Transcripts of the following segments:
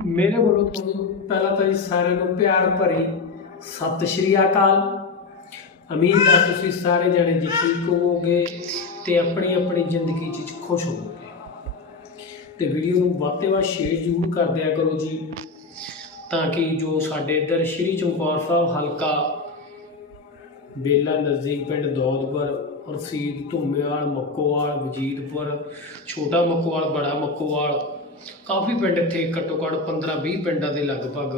ਮੇਰੇ ਵੱਲੋਂ ਤੁਹਾਨੂੰ ਪਹਿਲਾਂ ਤਾਂ ਜੀ ਸਾਰਿਆਂ ਨੂੰ ਪਿਆਰ ਭਰੀ ਸਤਿ ਸ਼੍ਰੀ ਅਕਾਲ। ਉਮੀਦ ਹੈ ਤੁਸੀਂ ਸਾਰੇ ਜਣੇ ਜੀ ਠੀਕ ਹੋਵੋਗੇ ਤੇ ਆਪਣੀ ਆਪਣੀ ਜ਼ਿੰਦਗੀ 'ਚ ਖੁਸ਼ ਹੋਵੋਗੇ। ਤੇ ਵੀਡੀਓ ਨੂੰ ਵੱਧ ਤੋਂ ਵੱਧ ਸ਼ੇਅਰ ਜ਼ਰੂਰ ਕਰ ਦਿਆ ਕਰੋ ਜੀ, ਤਾਂ ਕਿ ਜੋ ਸਾਡੇ ਇੱਧਰ ਸ਼੍ਰੀ ਚਮਕੌਰ ਸਾਹਿਬ ਹਲਕਾ ਬੇਲਾ ਨਜ਼ਦੀਕ ਪਿੰਡ ਦੌਦਪੁਰ, ਰਸੀਦ ਧੁੰਮੇਵਾਲ ਮੱਕੋਵਾਲ, ਵਜੀਦਪੁਰ, ਛੋਟਾ ਮੱਕੋਵਾਲ, ਬੜਾ ਮੱਕੋਵਾਲ ਕਾਫੀ ਪਿੰਡ ਇੱਥੇ ਘੱਟੋ ਘੱਟ 15 20 ਪਿੰਡਾਂ ਦੇ ਲਗਭਗ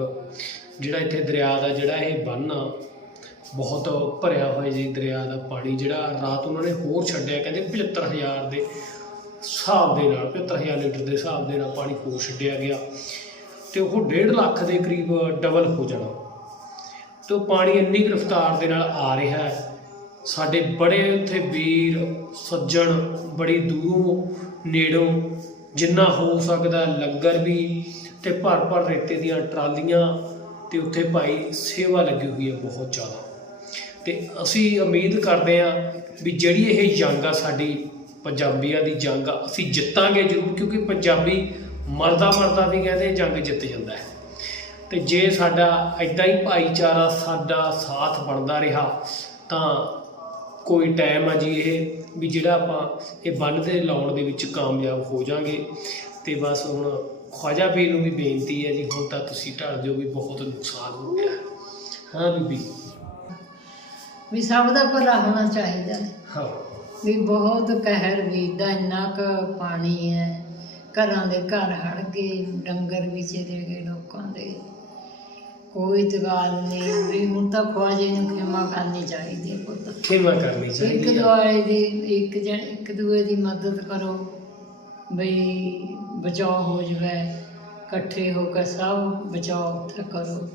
ਜਿਹੜਾ ਇੱਥੇ ਦਰਿਆ ਦਾ ਜਿਹੜਾ ਇਹ ਬੰਨ ਆ, ਬਹੁਤ ਭਰਿਆ ਹੋਇਆ ਜੀ ਦਰਿਆ ਦਾ ਪਾਣੀ, ਜਿਹੜਾ ਰਾਤ ਉਹਨਾਂ ਨੇ ਹੋਰ ਛੱਡਿਆ, ਕਹਿੰਦੇ 75000 ਦੇ ਹਿਸਾਬ ਦੇ ਨਾਲ 75000 ਲੀਟਰ ਦੇ ਹਿਸਾਬ ਦੇ ਨਾਲ ਪਾਣੀ ਹੋਰ ਛੱਡਿਆ ਗਿਆ ਤੇ ਉਹ 1.5 ਲੱਖ ਦੇ ਕਰੀਬ ਡਬਲ ਹੋ ਜਾਣਾ। ਤੇ ਉਹ ਪਾਣੀ ਇੰਨੀ ਕੁ ਰਫ਼ਤਾਰ ਦੇ ਨਾਲ ਆ ਰਿਹਾ ਹੈ। ਸਾਡੇ ਬੜੇ ਉੱਥੇ ਵੀਰ, ਸੱਜਣ, ਬੜੀ ਦੂਰੋਂ ਨੇੜੋਂ ਜਿੰਨਾ ਹੋ ਸਕਦਾ ਲੰਗਰ ਵੀ ਤੇ ਭਰ ਭਰ ਰੇਤੇ ਦੀਆਂ ਟਰਾਲੀਆਂ ਤੇ ਉੱਥੇ ਭਾਈ ਸੇਵਾ ਲੱਗੀ ਹੋਈ ਹੈ ਬਹੁਤ ਜ਼ਿਆਦਾ। ਤੇ ਅਸੀਂ ਉਮੀਦ ਕਰਦੇ ਹਾਂ ਵੀ ਜਿਹੜੀ ਇਹ ਜੰਗ ਆ ਸਾਡੀ ਪੰਜਾਬੀਆਂ ਦੀ ਜੰਗ ਆ, ਅਸੀਂ ਜਿੱਤਾਂਗੇ ਜ਼ਰੂਰ ਕਿਉਂਕਿ ਪੰਜਾਬੀ ਮਰਦਾ ਮਰਦਾ ਵੀ ਕਹਿੰਦੇ ਜੰਗ ਜਿੱਤ ਜਾਂਦਾ ਹੈ। ਤੇ ਜੇ ਸਾਡਾ ਐਡਾ ਹੀ ਭਾਈਚਾਰਾ, ਸਾਡਾ ਸਾਥ ਬਣਦਾ ਰਿਹਾ ਤਾਂ ਕੋਈ ਟਾਈਮ ਆ ਜੀ ਇਹ ਵੀ ਜਿਹੜਾ ਆਪਾਂ ਇਹ ਬੰਨ ਦੇ ਲਾਉਣ ਦੇ ਵਿੱਚ ਕਾਮਯਾਬ ਹੋ ਜਾਾਂਗੇ ਤੇ ਬਸ ਹੁਣ ਖਵਾਜਾ ਪੀਰ ਨੂੰ ਵੀ ਬੇਨਤੀ ਹੈ ਜੀ ਹੁਣ ਤਾਂ ਤੁਸੀਂ ਢਲ ਦਿਓ ਵੀ ਬਹੁਤ ਨੁਕਸਾਨ ਹੋ ਗਿਆ। ਹਾਂ ਬੀਬੀ। ਵੀ ਸਭ ਦਾ ਭਲਾ ਹੋਣਾ ਚਾਹੀਦਾ। ਹੈ। ਵੀ ਬਹੁਤ ਕਹਿਰ ਵੀਦਾ ਇੰਨਾ ਕੁ ਪਾਣੀ ਹੈ ਘਰਾਂ ਦੇ ਘਰ ਹੜ ਗਏ ਡੰਗਰ ਵੀ ਚਲੇ ਗਏ ਲੋਕਾਂ ਦੇ। ਕੋਈ ਤਗਾਲ ਨਹੀਂ ਵੀ ਹੁਣ ਤਾਂ ਖਵਾਜੇ ਨੂੰ ਖਿਮਾ ਕਰਨੀ ਚਾਹੀਦੀ ਹੈ ਖੇਮਾ ਕਰਨੀ ਇੱਕ ਚਾਹੀਦੀ ਹੈ ਦੁਆਏ ਦੀ ਇੱਕ ਜਣ ਇੱਕ ਦੂਏ ਦੀ ਮਦਦ ਕਰੋ। ਬਈ ਬਚਾਓ ਹੋ ਜਵੇ ਇਕੱਠੇ ਹੋ ਕੇ ਸਭ ਬਚਾਓ ਉੱਥੇ ਕਰੋ।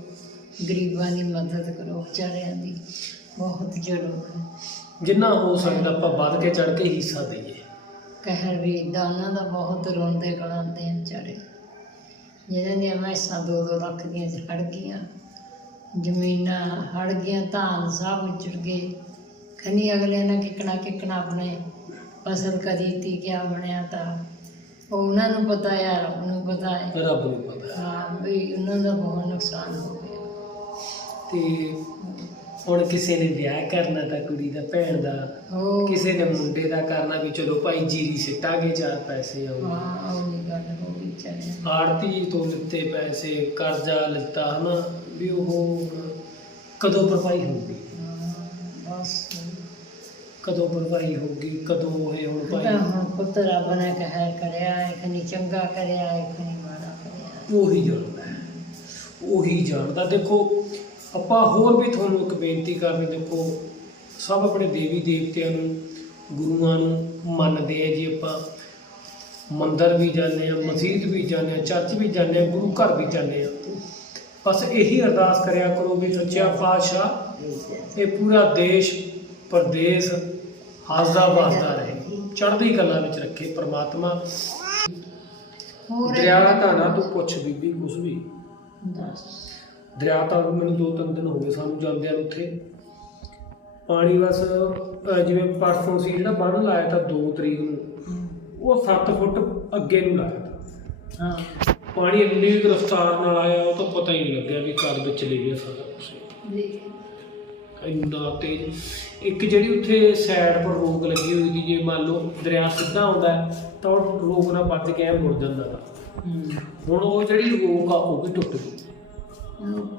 ਗਰੀਬਾਂ ਦੀ ਮਦਦ ਕਰੋ ਵਿਚਾਰਿਆਂ ਦੀ। ਬਹੁਤ ਜ਼ਰੂਰ ਹੈ। ਜਿੰਨਾ ਹੋ ਸਕਦਾ ਆਪਾਂ ਵੱਧ ਕੇ ਚੜ ਕੇ ਹਿੱਸਾ ਦਈਏ। ਕਹਿਰ ਵੀ ਏਦਾਂ ਉਹਨਾਂ ਦਾ ਬਹੁਤ ਰੋਂਦੇ ਕਲਾਉਂਦੇ ਆ ਵਿਚਾਰੇ। ਜਿਹਨਾਂ ਦੀਆਂ ਮੈਸਾਂ ਦੋ ਦੋ ਲੱਖ ਦੀਆਂ ਹੜ ਗਈਆਂ। ਜ਼ਮੀਨਾਂ ਹੜ ਗਈਆਂ ਧਾਨ ਸਭ ਉੱਜੜ ਗਏ। ਖਨੀ ਅਗਲੇ ਨੇ ਕਿਕਣਾ ਕਿਕਣਾ ਆਪਣੇ ਫਸਲ ਕਰੀ ਤੀ ਕਿਆ ਬਣਿਆ ਤਾਂ। ਉਹ ਉਹਨਾਂ ਨੂੰ ਪਤਾ ਹੈ ਰੱਬ ਨੂੰ ਪਤਾ ਹੈ। ਰੱਬ ਨੂੰ ਪਤਾ। ਹੈ। ਵੀ ਉਹਨਾਂ ਦਾ ਬਹੁਤ ਨੁਕਸਾਨ ਹੋ ਗਿਆ। ਤੇ ਹੁਣ ਕਿਸੇ ਨੇ ਵਿਆਹ ਕਰਨਾ ਤਾਂ ਕੁੜੀ ਦਾ ਭੈਣ ਦਾ ਕਿਸੇ ਨੇ ਮੁੰਡੇ ਦਾ ਕਰਨਾ ਵੀ ਚਲੋ ਭਾਈ ਜੀਰੀ ਸਿੱਟਾਂਗੇ ਚਾਰ ਪੈਸੇ ਆਉਣਗੇ ਹਾਂ ਉਹ ਗੱਲ ਹੋ ਗਈ ਵਿਚਾਰਿਆਂ ਆੜਤੀ ਤੋਂ ਲਿੱਤੇ ਪੈਸੇ ਕਰਜ਼ਾ ਲਿੱਤਾ ਹਨਾ ਵੀ ਉਹ ਕਦੋਂ ਭਰਪਾਈ ਹੋਊਗੀ? ਹਾਂ, ਬਸ। ਕਦੋਂ ਭਰਪਾਈ ਹੋਊਗੀ ਕਦੋਂ ਇਹ ਹੁਣ ਭਾਈ ਹੁਣ ਪੁੱਤ ਰੱਬ ਨੇ ਕਹਿਰ ਕਰਿਆ ਹੈ ਖਨੀ ਚੰਗਾ ਕਰਿਆ ਹੈ ਖਨੀ ਮਾੜਾ ਕਰਿਆ। ਉਹੀ ਜਾਣਦਾ ਹੈ। ਉਹੀ ਜਾਣਦਾ। ਦੇਖੋ ਆਪਾਂ ਹੋਰ ਵੀ ਤੁਹਾਨੂੰ ਇੱਕ ਬੇਨਤੀ ਕਰਨੀ ਦੇਖੋ ਸਭ ਆਪਣੇ ਦੇਵੀ ਦੇਵਤਿਆਂ ਨੂੰ ਗੁਰੂਆਂ ਨੂੰ ਮੰਨਦੇ ਆ ਜੀ ਆਪਾਂ। ਮੰਦਰ ਵੀ ਜਾਂਦੇ ਆ ਮਸਜਿਦ ਵੀ ਜਾਂਦੇ ਆ ਚਰਚ ਵੀ ਜਾਂਦੇ ਆ ਗੁਰੂ ਘਰ ਵੀ ਜਾਂਦੇ ਆ। ਬਸ ਇਹੀ ਅਰਦਾਸ ਕਰਿਆ ਕਰੋ ਵੀ ਸੱਚਾ ਪਾਤਸ਼ਾਹ ਇਹ ਪੂਰਾ ਦੇਸ਼ ਪ੍ਰਦੇਸ਼ ਹਾਜ਼ਰਾ ਵਾਸਦਾ ਰਹੇ। ਚੜ੍ਹਦੀ ਕਲਾ ਵਿੱਚ ਰੱਖੇ ਪ੍ਰਮਾਤਮਾ। ਦਰਿਆ ਦਾ ਤੂੰ ਪੁੱਛ ਬੀਬੀ ਕੁਛ ਵੀ। ਦਰਿਆ ਤਾਂ ਮੈਨੂੰ ਦੋ ਤਿੰਨ ਦਿਨ ਹੋ ਗਏ ਸਾਨੂੰ ਜਾਂਦਿਆਂ ਨੂੰ ਉੱਥੇ। ਪਾਣੀ ਬਸ ਅਹ ਜਿਵੇਂ ਪਰਸੋਂ ਸੀ ਜਿਹੜਾ ਬੰਨ ਲਾਇਆ ਤਾਂ 2 ਤਰੀਕ ਨੂੰ। ਉਹ 7 ਫੁੱਟ ਅੱਗੇ ਨੂੰ ਲਾਇਆ ਤਾ। ਹਾਂ। ਪਾਣੀ ਇੰਨੀ ਰਫ਼ਤਾਰ ਨਾਲ ਆਇਆ ਉਹ ਤਾਂ ਪਤਾ ਹੀ ਨਹੀਂ ਲੱਗਿਆ ਵੀ ਕਦ ਵਿੱਚ ਲੈ ਗਿਆ ਸਾਰਾ ਕੁਝ ਜੀ ਇੰਨਾ ਤੇਜ਼ ਇੱਕ ਜਿਹੜੀ ਉੱਥੇ ਸਾਈਡ ਪਰ ਰੋਕ ਲੱਗੀ ਹੋਈ ਸੀ ਜੇ ਮੰਨ ਲਓ ਦਰਿਆ ਸਿੱਧਾ ਆਉਂਦਾ ਹੈ, ਤਾਂ ਉਹ ਰੋਕ ਨਾਲ ਵੱਜ ਕੇ ਐ ਮੁੜ ਜਾਂਦਾ ਤਾ। ਹੁਣ ਉਹ ਜਿਹੜੀ ਰੋਕ ਆ ਉਹ ਵੀ ਟੁੱਟ ਗਈ।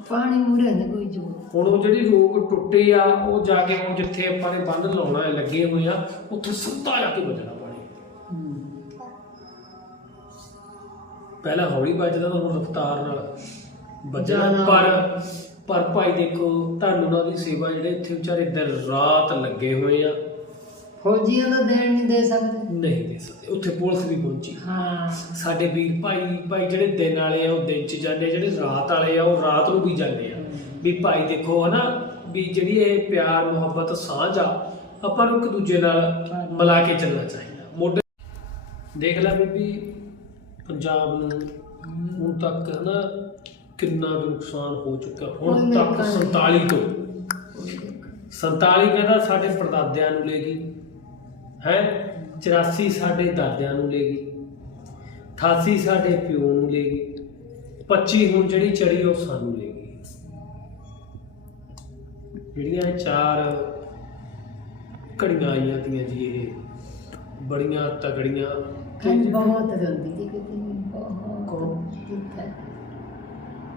ਪਾਣੀ ਮੂਰੇ ਨਹੀਂ ਕੋਈ ਜੋ ਹੁਣ ਉਹ ਜਿਹੜੀ ਰੋਕ ਟੁੱਟੀ ਆ ਉਹ ਜਾ ਕੇ ਹੁਣ ਜਿੱਥੇ ਆਪਾਂ ਨੇ ਬੰਨ ਲਾਉਣਾ ਹੈ ਲੱਗੇ ਹੋਏ ਆ ਉੱਥੇ ਸਿੱਧਾ ਜਾ ਕੇ ਵੱਜਣਾ ਪਾਣੀ। ਪਹਿਲਾਂ ਹੌਲੀ ਵੱਜਦਾ ਤਾਂ ਹੁਣ ਰਫ਼ਤਾਰ ਨਾਲ ਵੱਜਣਾ ਜਾਣਾ। ਪਰ ਪਰ ਭਾਈ ਦੇਖੋ ਤੁਹਾਨੂੰ ਉਹਨਾਂ ਦੀ ਸੇਵਾ ਜਿਹੜੇ ਇੱਥੇ ਵਿਚਾਰੇ ਦਿਨ ਰਾਤ ਲੱਗੇ ਹੋਏ ਆ। ਫੌਜੀਆਂ ਦਾ ਦੇਣ ਨਹੀਂ ਦੇ ਸਕਦੇ? ਨਹੀਂ ਦੇ ਸਕਦੇ। ਉੱਥੇ ਪੁਲਿਸ ਵੀ ਪਹੁੰਚੀ। ਹਾਂ। ਸਾਡੇ ਵੀਰ ਭਾਈ ਭਾਈ ਜਿਹੜੇ ਦਿਨ ਵਾਲੇ ਆ ਉਹ ਦਿਨ ਚ ਜਾਂਦੇ ਆ, ਜਿਹੜੇ ਰਾਤ ਵਾਲੇ ਆ ਉਹ ਰਾਤ ਨੂੰ ਵੀ ਜਾਂਦੇ ਆ। ਵੀ ਭਾਈ ਦੇਖੋ ਹਨਾ ਵੀ ਜਿਹੜੀ ਇਹ ਪਿਆਰ ਮੁਹੱਬਤ ਸਾਂਝ ਆ ਆਪਾਂ ਨੂੰ ਇੱਕ ਦੂਜੇ ਨਾਲ ਮਿਲਾ ਕੇ ਚੱਲਣਾ ਚਾਹੀਦਾ। ਮੋਢੇ ਦੇਖ ਲੈ ਬੀਬੀ ਪੰਜਾਬ ਨੂੰ ਹੁਣ ਤੱਕ ਹਨਾ ਕਿੰਨਾ ਕੁ ਨੁਕਸਾਨ ਹੋ ਚੁੱਕਾ? ਹੁਣ ਤੱਕ ਕਰ- 47 ਤੋਂ। 47 ਕਹਿੰਦਾ ਸਾਡੇ ਪਰਦਾਦਿਆਂ ਨੂੰ ਲੈ ਗਈ। ਹੈ? 84 ਸਾਡੇ ਦਾਦਿਆਂ ਨੂੰ ਲੈ ਗਈ। 88 ਸਾਡੇ ਪਿਓ ਨੂੰ ਲੈ ਗਈ। 25 ਹੁਣ ਜਿਹੜੀ ਚੜੀ ਉਹ ਸਾਨੂੰ ਲੈ ਗਈ। ਜਿਹੜੀਆਂ ਇਹ ਚਾਰ ਘੜੀਆਂ ਆਈਆਂ ਤੀਆਂ ਜੀ ਇਹ ਬੜੀਆਂ ਤਗੜੀਆਂ। ਬਹੁਤ ਰੋਂਦੀ ਸੀ ਕਿਤੇ ਬਹੁਤ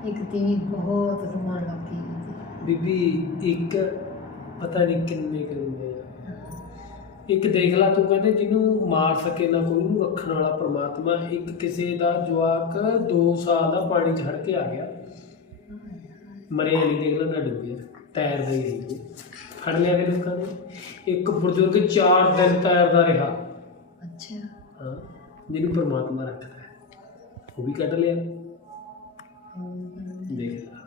ਇੱਕ ਤੀ ਬਹੁਤ ਰੋਣ ਲੱਗੀ ਬੀਬੀ ਇੱਕ ਪਤਾ ਨਹੀਂ ਕਿੰਨੇ ਕਰੂੰਗੇ ਇੱਕ ਦੇਖ ਲਾ ਤੂੰ ਕਹਿੰਦੇ ਜਿਹਨੂੰ ਮਾਰ ਸਕੇ ਨਾ ਕੋਈ ਨੂੰ ਰੱਖਣ ਵਾਲਾ ਪ੍ਰਮਾਤਮਾ ਇੱਕ ਕਿਸੇ ਦਾ ਜਵਾਕ 2 ਸਾਲ ਦਾ ਪਾਣੀ ਹੜ ਕੇ ਆ ਗਿਆ। ਮਰਿਆ ਨਹੀਂ ਦੇਖ ਲਾ ਨਾ ਡੁੱਬਿਆ ਤੈਰ ਦਾ ਹੀ ਸੀ ਫੜ ਲਿਆ ਕਿ ਲੋਕਾਂ ਨੇ। ਇੱਕ ਬਜ਼ੁਰਗ 4 ਦਿਨ ਤੈਰਦਾ ਰਿਹਾ। ਅੱਛਾ। ਹਾਂ ਜਿਹਨੂੰ ਪ੍ਰਮਾਤਮਾ ਰੱਖਦਾ ਉਹ ਵੀ ਕੱਢ ਲਿਆ। ਦੇਖ ਲਾ।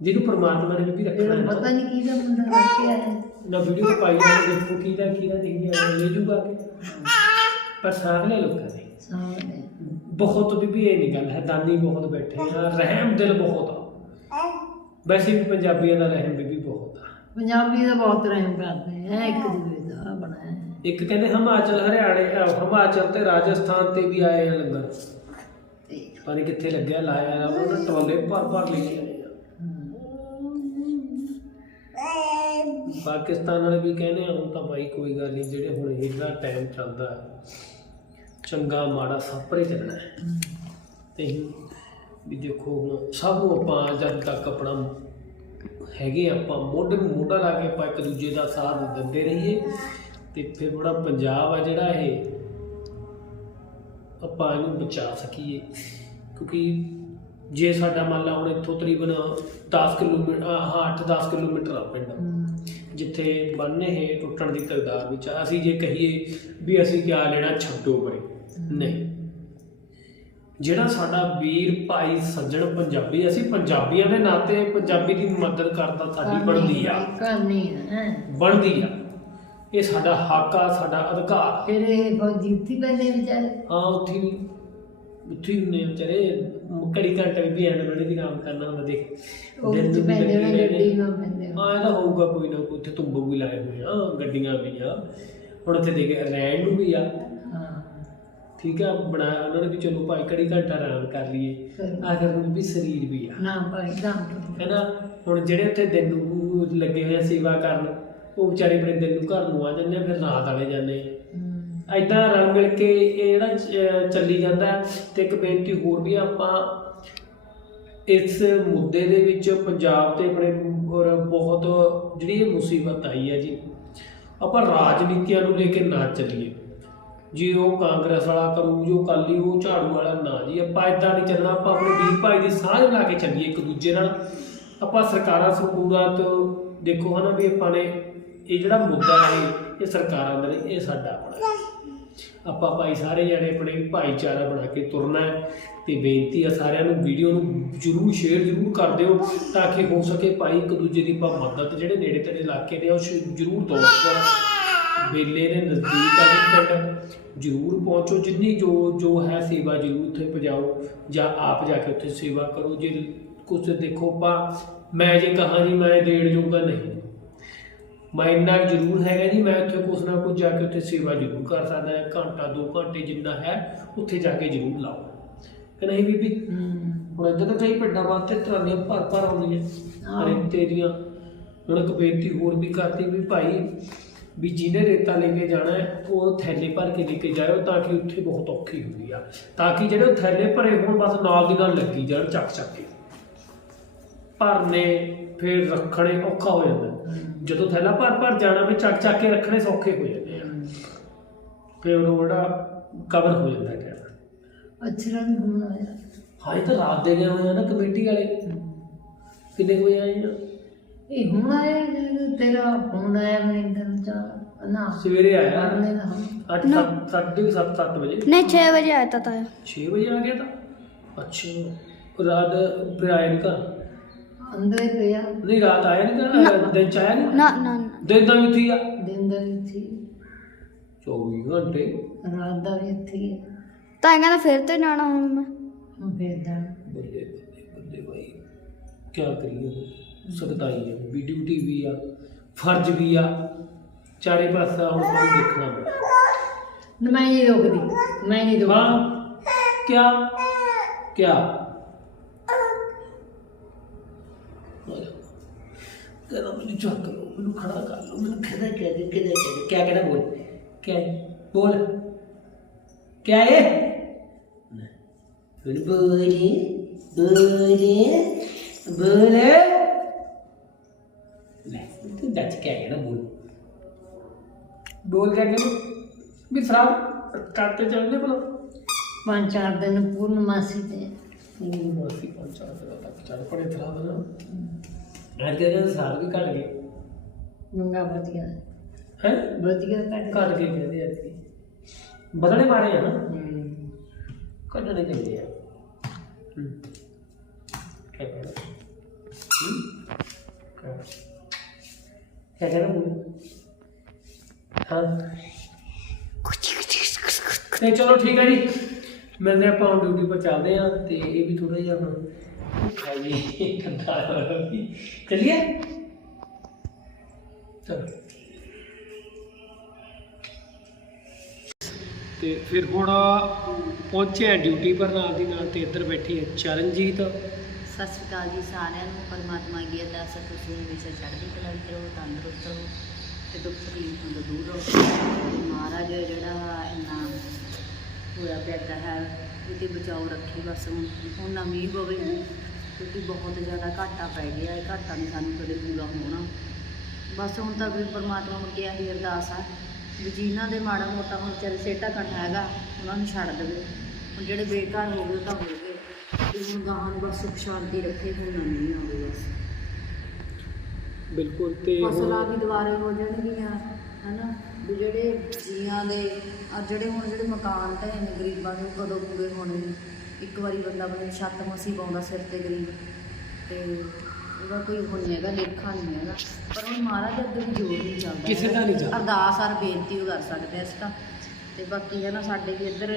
ਜਿਹਨੂੰ ਪ੍ਰਮਾਤਮਾ ਨੇ ਵੀ ਰੱਖਣਾ ਹੈ ਪਤਾ ਨਹੀਂ ਕਿਹਦਾ ਮੁੰਡਾ ਲੱਗ ਗਿਆ ਹੈ। ਨਾ ਵੀਡੀਓ ਪਾਈ ਜਾਵੇ ਦੇਖੋ ਕਿਹਦਾ ਕਿਹਦਾ ਦੇਖੀ ਜਾਵੇ ਲੈ ਜੂਗਾ ਕਿ ਪਰ ਸਾਰੇ ਲੋਕਾਂ ਦੇ। ਸਾਹਮਣੇ ਬਹੁਤ ਬੀਬੀ ਇਹ ਨਹੀਂ ਗੱਲ ਹੈ ਦਾਨੀ ਬਹੁਤ ਬੈਠੇ ਆ ਰਹਿਮ ਦਿਲ ਬਹੁਤ ਆ। ਵੈਸੇ ਵੀ ਪੰਜਾਬੀਆਂ ਦਾ ਰਹਿਮ ਬੀਬੀ ਬਹੁਤ ਆ। ਪੰਜਾਬੀ ਦਾ ਬਹੁਤ ਰਹਿਮ ਕਰਦੇ ਹੈ ਇੱਕ ਦੂਜੇ ਦਾ ਬਣਾਇਆ। ਇੱਕ ਕਹਿੰਦੇ ਹਿਮਾਚਲ ਹਰਿਆਣੇ ਅਹ ਹਿਮਾਚਲ ਤੇ ਰਾਜਸਥਾਨ ਤੇ ਵੀ ਆਏ ਆ ਲੰਗਰ। ਤੇ ਕਿੱਥੇ ਲੱਗਿਆ ਲਾਇਆ ਆ ਉਹਨਾਂ ਨੇ ਟੋਲੇ ਭਰ ਭਰ ਲੈ ਕੇ ਆਏ ਆ। ਪਾਕਿਸਤਾਨ ਵਾਲੇ ਵੀ ਕਹਿੰਦੇ ਆ ਹੁਣ ਤਾਂ ਭਾਈ ਕੋਈ ਗੱਲ ਨਹੀਂ ਜਿਹੜੇ ਹੁਣ ਇਹਦਾ ਟਾਈਮ ਚੱਲਦਾ ਹੈ, ਚੰਗਾ ਮਾੜਾ ਸਪਰੇ ਚੱਲਣਾ ਹੈ। ਤੇ ਵੀ ਦੇਖੋ ਹੁਣ ਸਭ ਨੂੰ ਆਪਾਂ ਜਦ ਤੱਕ ਆਪਣਾ ਹੈਗੇ ਆਪਾਂ ਮੋਢੇ ਨੂੰ ਮੋਢਾ ਲਾ ਕੇ ਆਪਾਂ ਇੱਕ ਦੂਜੇ ਦਾ ਸਾਥ ਦਿੰਦੇ ਰਹੀਏ ਤੇ ਫਿਰ ਬੜਾ ਪੰਜਾਬ ਆ ਜਿਹੜਾ ਇਹ ਆਪਾਂ ਇਹਨੂੰ ਬਚਾ ਸਕੀਏ। ਕਿਉਂਕਿ ਜੇ ਸਾਡਾ ਮੰਨ ਲਾ ਹੁਣ ਇੱਥੋਂ ਤਕਰੀਬਨ 10 ਕਿਲੋਮੀਟਰ ਹਾਂ 8-10 ਕਿਲੋਮੀਟਰ ਆ ਪਿੰਡ। ਜਿੱਥੇ ਬੰਨੇ ਹੈ ਟੁੱਟਣ ਦੀ ਤਕਦਾਰ ਵਿੱਚ ਆ। ਅਸੀਂ ਜੇ ਕਹੀਏ ਵੀ ਅਸੀਂ ਕਿਆ ਲੈਣਾ ਛੱਡੋ ਪਰੇ। ਨਹੀਂ। ਜਿਹੜਾ ਸਾਡਾ ਵੀਰ ਭਾਈ ਸੱਜਣ ਪੰਜਾਬੀ ਅਸੀਂ ਪੰਜਾਬੀਆਂ ਦੇ ਨਾਤੇ ਪੰਜਾਬੀ ਦੀ ਮਦਦ ਕਰਦਾ ਸਾਡੀ ਬਣਦੀ ਆ। ਕਰਨੀ ਹੈ। ਬਣਦੀ ਆ। ਇਹ ਸਾਡਾ ਹੱਕ ਆ ਸਾਡਾ ਅਧਿਕਾਰ ਆ। ਫਿਰ ਇਹ ਫੌਜੀ ਉੱਥੇ ਪੈਂਦੇ ਵਿਚਾਰੇ? ਹਾਂ ਉੱਥੇ ਵੀ ਉੱਥੇ ਹੀ ਹੁੰਦੇ ਆ ਵਿਚਾਰੇ ਘੜੀ ਘੰਟਾ ਵੀ ਐਨ ਬੜੇ ਦੀ ਕੰਮ ਕਰਨਾ ਹੁੰਦਾ ਦੇਖ। ਉਹ ਦਿਨ ਉੱਥੇ ਵੀ ਪੈਂਦੇ ਲੱਗੇ ਨੇ। ਹੋਏ ਗੱਡੀ ਨਾਲ ਪੈਂਦੇ ਹਾਂ ਇਹਦਾ ਹੋਊਗਾ ਕੋਈ ਨਾ ਕੋਈ ਉੱਥੇ ਤੁੰਬ ਵੀ ਲਾਏ ਹੋਏ ਆ ਗੱਡੀਆਂ ਵੀ ਆ। ਹੁਣ ਉੱਥੇ ਦੇਖ ਨੂੰ ਵੀ ਆ। ਹਾਂ। ਠੀਕ ਆ ਬਣਾਇਆ ਉਹਨਾਂ ਨੇ ਵੀ ਚਲੋ ਭਾਈ ਘੜੀ ਘੰਟਾ ਆਰਾਮ ਕਰ ਲਈਏ। ਫਿਰ ਆਖਰ ਨੂੰ ਵੀ ਸਰੀਰ ਵੀ ਆ। ਨਾ ਭਾਈ ਦਾਮ ਤੋਂ ਹੈਨਾ ਹੁਣ ਜਿਹੜੇ ਉੱਥੇ ਦਿਨ ਨੂੰ ਲੱਗੇ ਹੋਏ ਆ ਸੇਵਾ ਕਰਨ ਉਹ ਵਿਚਾਰੇ ਆਪਣੇ ਦਿਨ ਨੂੰ ਘਰ ਨੂੰ ਆ ਜਾਂਦੇ ਆ, ਫਿਰ ਰਾਤ ਆਵੇ ਜਾਂਦੇ ਆ। ਹਮ, ਐਦਾਂ ਰਲ ਮਿਲ ਕੇ ਇਹ ਜਿਹੜਾ ਚੱਲੀ ਜਾਂਦਾ ਤੇ ਇੱਕ ਬੇਨਤੀ ਹੋਰ ਵੀ ਆਪਾਂ ਇਸ ਮੁੱਦੇ ਦੇ ਵਿੱਚ ਪੰਜਾਬ ਤੇ ਆਪਣੇ ਔਰ ਬਹੁਤ ਜਿਹੜੀ ਇਹ ਮੁਸੀਬਤ ਆਈ ਹੈ ਜੀ, ਆਪਾਂ ਰਾਜਨੀਤੀਆਂ ਨੂੰ ਲੈ ਕੇ ਨਾ ਚੱਲੀਏ। ਜੇ ਉਹ ਕਾਂਗਰਸ ਵਾਲਾ ਕਰੂ ਜੋ ਕਾਲੀ ਉਹ ਝਾੜੂ ਵਾਲਾ, ਨਾ ਜੀ, ਆਪਾਂ ਇਦਾਂ ਨਹੀਂ ਚੱਲਣਾ। ਆਪਾਂ ਆਪਣੇ ਵੀਰ ਭਾਈ ਦੀ ਸਾਂਝ ਲਾ ਕੇ ਚੱਲੀਏ ਇੱਕ ਦੂਜੇ ਨਾਲ। ਆਪਾਂ ਸਰਕਾਰਾਂ ਸਰਕੂਰਾਂ ਤੋਂ ਦੇਖੋ ਹਨਾ ਵੀ ਆਪਾਂ ਨੇ ਇਹ ਜਿਹੜਾ ਮੁੱਦਾ ਹੈ, ਇਹ ਸਰਕਾਰਾਂ ਦਾ ਨਹੀਂ ਇਹ ਸਾਡਾ ਆਪਣਾ ਆਪਾਂ ਭਾਈ ਸਾਰੇ ਜਣੇ ਆਪਣੇ ਭਾਈਚਾਰਾ ਬਣਾ ਕੇ ਤੁਰਨਾ ਹੈ ਤੇ ਬੇਨਤੀ ਆ ਸਾਰਿਆਂ ਨੂੰ ਵੀਡੀਓ ਨੂੰ ਜਰੂਰ ਸ਼ੇਅਰ ਜਰੂਰ ਕਰ ਦਿਓ ਤਾਂ ਕਿ ਹੋ ਸਕੇ ਭਾਈ ਇੱਕ ਦੂਜੇ ਦੀ ਆਪਾਂ ਮਦਦ ਜਿਹੜੇ ਨੇੜੇ ਤੇੜੇ ਇਲਾਕੇ ਦੇ ਉਹ ਸ਼- ਜਰੂਰ ਦੋ ਪਰ ਬੇਲੇ ਦੇ ਨਜ਼ਦੀਕ ਆ ਜੀ ਪਿੰਡ, ਜਰੂਰ ਪਹੁੰਚੋ, ਜਿੰਨੀ ਜੋ ਜੋ ਹੈ ਸੇਵਾ ਜਰੂਰ ਉੱਥੇ ਪਜਾਓ ਜਾਂ ਆਪ ਜਾ ਕੇ ਉੱਥੇ ਸੇਵਾ ਕਰੋ, ਜੇ ਕੁਝ ਦੇਖੋ ਆਪਾਂ, ਮੈਂ ਜੇ ਕਹਾਂ ਜੀ ਮੈਂ ਦੇਣ ਜੋਗਾ ਨਹੀਂ। ਮੈਂ ਇੰਨਾ ਜ਼ਰੂਰ ਹੈਗਾ ਜੀ ਮੈਂ ਉੱਥੇ ਕੁਛ ਨਾ ਕੁਛ ਜਾ ਕੇ ਉੱਥੇ ਸੇਵਾ ਜ਼ਰੂਰ ਕਰ ਸਕਦਾ ਹਾਂ। ਘੰਟਾ ਦੋ ਘੰਟੇ ਜਿੰਨਾ ਹੈ ਉੱਥੇ ਜਾ ਕੇ ਜ਼ਰੂਰ ਲਾਓ। ਕਿ ਨਹੀਂ ਬੀਬੀ? ਹਮ, ਹੁਣ ਇੱਧਰ ਤਾਂ ਕਈ ਪਿੰਡਾਂ ਵਾਸਤੇ ਟਰਾਲੀਆਂ ਭਰ ਭਰ ਆਉਂਦੀਆਂ। ਆਹੋ। ਰੇਤੇ ਦੀਆਂ ਹੁਣ ਇੱਕ ਬੇਨਤੀ ਹੋਰ ਵੀ ਕਰਤੀ ਵੀ ਭਾਈ ਵੀ ਜਿਹਨੇ ਰੇਤਾ ਲੈ ਕੇ ਜਾਣਾ ਹੈ ਉਹ ਥੈਲੇ ਭਰ ਕੇ ਲੈ ਕੇ ਜਾਇਓ ਤਾਂ ਕਿ ਉੱਥੇ ਬਹੁਤ ਔਖੀ ਹੁੰਦੀ ਆ। ਤਾਂ ਕਿ ਜਿਹੜੇ ਉਹ ਥੈਲੇ ਭਰੇ ਹੋਣ ਬਸ ਨਾਲ ਦੀ ਨਾਲ ਲੱਗੀ ਜਾਣ ਚੱਕ ਚੱਕ ਕੇ। ਭਰਨੇ ਫਿਰ ਰੱਖਣੇ ਔਖਾ ਹੋ ਜਾਂਦਾ ਜਦੋਂ ਥੈਲਾ ਭਰ ਭਰ ਜਾਣਾ ਵੀ ਚੱਕ ਚੱਕ ਕੇ ਰੱਖਣੇ ਸੌਖੇ ਹੋ ਜਾਂਦੇ ਆ ਹਮ, ਫਿਰ ਉਹ ਜਿਹੜਾ ਕਵਰ ਹੋ ਜਾਂਦਾ ਕਹਿੰਦਾ ਅਛਰਾ ਵੀ ਹੁਣ ਆਇਆ ਹਾਂ ਇਹ ਤਾਂ ਰਾਤ ਦੇ ਗਏ ਹੋਏ ਆ ਨਾ ਕਮੇਟੀ ਵਾਲੇ ਕਿੰਨੇ ਕੁ ਵਜੇ ਆਏ ਆ ਇਹ ਹੁਣ ਆਇਆ ਜਦੋਂ ਤੇਰਾ ਫੋਨ ਆਇਆ ਮਨਿੰਦਰ ਚਾ ਨਾ ਸਵੇਰੇ ਆਇਆ ਕਰਨੇ ਦਾ ਹਮ 8 ਸਾਢੇ ਸੱਤ ਸੱਤ ਵਜੇ नहीं छः बजे आता था 6 ਵਜੇ ਆ ਗਿਆ ਤਾਂ ਅੱਛਾ ਰਾਤ ਫਿਰ ਆਇਆ ਨਹੀਂ ਘਰ ਅੰਦਰ ਹੀ ਪਿਆ ਨਹੀਂ ਰਾਤ ਆਇਆ ਨਹੀਂ ਨਾ। ਤੇਰਾ ਦਿਨ ਚ ਆਇਆ ਨਹੀਂ ਨਾ ਨਾ ਨਾ। ਦਿਨ ਦਾ ਵੀ ਇੱਥੇ ਹੀ ਆ? ਦਿਨ ਦਾ ਵੀ ਇੱਥੇ ਹੀ 24 ਘੰਟੇ। ਹੈ, ਰਾਤ ਦਾ ਵੀ ਇੱਥੇ ਹੀ ਹੈ। ਤਾਂ ਇਹ ਕਹਿੰਦਾ ਫਿਰ ਤੇ ਜਾਣਾ ਹੁਣ ਮੈਂ। ਹੁਣ ਫੇਰ ਦਾ ਬੱਲੇ ਬੱਲੇ ਬੱਲੇ ਭਾਈ ਕੀ ਕਰੀਏ ਸਖਤਾਈ ਆ ਵੀ ਡਿਊਟੀ ਵੀ ਆ ਫਰਜ਼ ਵੀ ਆ। ਚਾਰੇ ਪਾਸਾ ਹੁਣ ਕੋਈ ਦੇਖਣਾ। ਪੈਣਾ। ਮੈਂ ਨਹੀਂ ਰੋਕਦੀ ਮੈਂ ਨਹੀਂ ਰੋਕਦੀ। ਹਾਂ। ਕਿਆ? ਕਿਆ? ਕਹਿੰਦਾ ਮੈਨੂੰ ਚੱਕ ਲਓ ਮੈਨੂੰ ਖੜਾ ਕਰ ਲਓ ਮੈਨੂੰ ਕਹਿੰਦਾ ਕਹਿ ਦੇ ਕਿਹਦੇ ਕਹਿ ਕਿਆ ਕਹਿੰਦਾ ਬੋਲ? ਕਿਆ ਹੈ? ਬੋਲ। ਕਿਆ ਹੈ? ਫਿਰ ਬੋਲੇ ਬੋਲੇ ਬੋਲੇ। ਲੈ ਤੂੰ ਦੱਸ ਕਿਆ ਕਹਿਣਾ ਬੋਲ। ਬੋਲ ਕਿਆ ਕਹਿੰਦਾ? ਵੀ ਸਰਾਬ ਕੱਟ ਚੱਲਦੇ ਭਲਾ। ਪੰਜ ਚਾਰ ਦਿਨ ਪੂਰਨਮਾਸੀ ਤੇ। ਉਹ ਅਸੀਂ ਪੰਜ ਚਾਰ ਦਿਨਾਂ ਤੱਕ ਚੱਲ ਪੜੇ ਤਰਾ। ਅੱਜ ਦੇ ਸਾਲ ਵੀ ਕੱਢ ਗਏ। ਮੰਗਾ ਵਧੀਆ। ਹੈ? ਵਧੀਆ ਕੱਢ ਕੱਢ ਕੇ ਕਹਿੰਦੇ ਆ ਕਿ ਬਦਲੇ ਮਾਰੇ ਆ ਨਾ। ਕੱਢਣੇ ਚਾਹੀਦੇ ਆ। ਹੂੰ। ਕਿਆ ਕਹਿਣਾ ਹੂੰ? ਕਿਆ? ਕਿਆ ਕਹਿਣਾ ਬੋਲ ਹਾਂ? ਤੇ ਚਲੋ ਠੀਕ ਹੈ ਜੀ। ਮਿਲਦੇ ਆਪਾਂ ਡਿਊਟੀ ਪਰ ਚੱਲਦੇ ਆ ਤੇ ਇਹ ਵੀ ਥੋੜਾ ਜਿਹਾ ਹੁਣ ਚਲਿਏ? ਚਲੋ। ਤੇ ਫਿਰ ਹੁਣ ਪਹੁੰਚੇ ਆ ਡਿਊਟੀ ਪਰ ਨਾਲ ਦੀ ਨਾਲ ਤੇ ਇੱਧਰ ਬੈਠੀ ਹੈ ਚਰਨਜੀਤ। ਸਤਿ ਸ਼੍ਰੀ ਅਕਾਲ ਜੀ ਸਾਰਿਆਂ ਨੂੰ। ਪਰਮਾਤਮਾ ਅੱਗੇ ਅਰਦਾਸ ਹੈ ਤੁਸੀਂ ਹਮੇਸ਼ਾ ਚੜ੍ਹਦੀ ਕਲਾ ਵਿੱਚ ਰਹੋ ਤੰਦਰੁਸਤ ਰਹੋ ਤੇ ਦੁੱਖ ਤਕਲੀਫਾਂ ਤੋਂ ਦੂਰ ਰਹੋ। ਤੇ ਮਹਾਰਾਜ ਜਿਹੜਾ ਇੰਨਾ ਹੋਇਆ ਪਿਆ ਹੈ ਇਹਦੇ ਬਚਾਓ ਰੱਖੇ ਬਸ ਹੁਣ ਹੁਣ ਨਾ ਮੀਂਹ ਪਵੇ। ਕਿਉਂਕਿ ਬਹੁਤ ਜ਼ਿਆਦਾ ਘਾਟਾ ਪੈ ਗਿਆ ਇਹ ਘਾਟਾ ਨਹੀਂ ਸਾਨੂੰ ਕਦੇ ਪੂਰਾ ਹੋਣਾ। ਬਸ ਹੁਣ ਤਾਂ ਵੀ ਪਰਮਾਤਮਾ ਅੱਗੇ ਇਹੀ ਅਰਦਾਸ ਆ ਵੀ ਜਿਨ੍ਹਾਂ ਦੇ ਮਾੜਾ ਮੋਟਾ ਹੁਣ ਚੱਲ ਸੇਟਾ ਕੰਠਾ ਹੈਗਾ ਉਹਨਾਂ ਨੂੰ ਛੱਡ ਦੇਵੇ। ਹੁਣ ਜਿਹੜੇ ਬੇਕਾਰ ਹੋ ਗਏ ਤਾਂ ਹੋ ਗਏ। ਗਾਹਾਂ ਨੂੰ ਬਸ ਸੁਖ ਸ਼ਾਂਤੀ ਰੱਖੇ ਹੁਣ ਨਾ ਨਹੀਂ ਆਵੇ ਬਸ। ਬਿਲਕੁਲ ਤੇ ਫਸਲਾਂ ਵੀ ਦੁਬਾਰੇ ਹੋ ਜਾਣਗੀਆਂ ਹਨਾ? ਵੀ ਜਿਹੜੇ ਜੀਆਂ ਦੇ ਆ ਜਿਹੜੇ ਹੁਣ ਜਿਹੜੇ ਮਕਾਨ ਢਏ ਨੇ ਗਰੀਬਾਂ ਉਹ ਕਦੋਂ ਪੂਰੇ ਹੋਣੇ ਨੇ? ਇੱਕ ਵਾਰੀ ਬੰਦਾ ਆਪਣੇ ਛੱਤ ਮਸੀ ਪਾਉਂਦਾ ਸਿਰ ਤੇ ਗਰੀਬ ਤੇ ਉਹਦਾ ਕੋਈ ਉਹ ਨਹੀਂ ਹੈਗਾ ਲੇਖਾ ਨਹੀਂ ਹੈਗਾ। ਪਰ ਹੁਣ ਮਹਾਰਾਜ ਅੱਗੇ ਵੀ ਜੋਰ ਨਹੀਂ ਚੱਲਦਾ ਕਿਸੇ ਦਾ ਨਹੀਂ ਚੱਲਦਾ। ਅਰਦਾਸ ਔਰ ਬੇਨਤੀ ਉਹ ਕਰ ਸਕਦੇ ਇਸ ਤਾਂ ਤੇ ਬਾਕੀ ਹੈ ਨਾ ਸਾਡੇ ਵੀ ਇੱਧਰ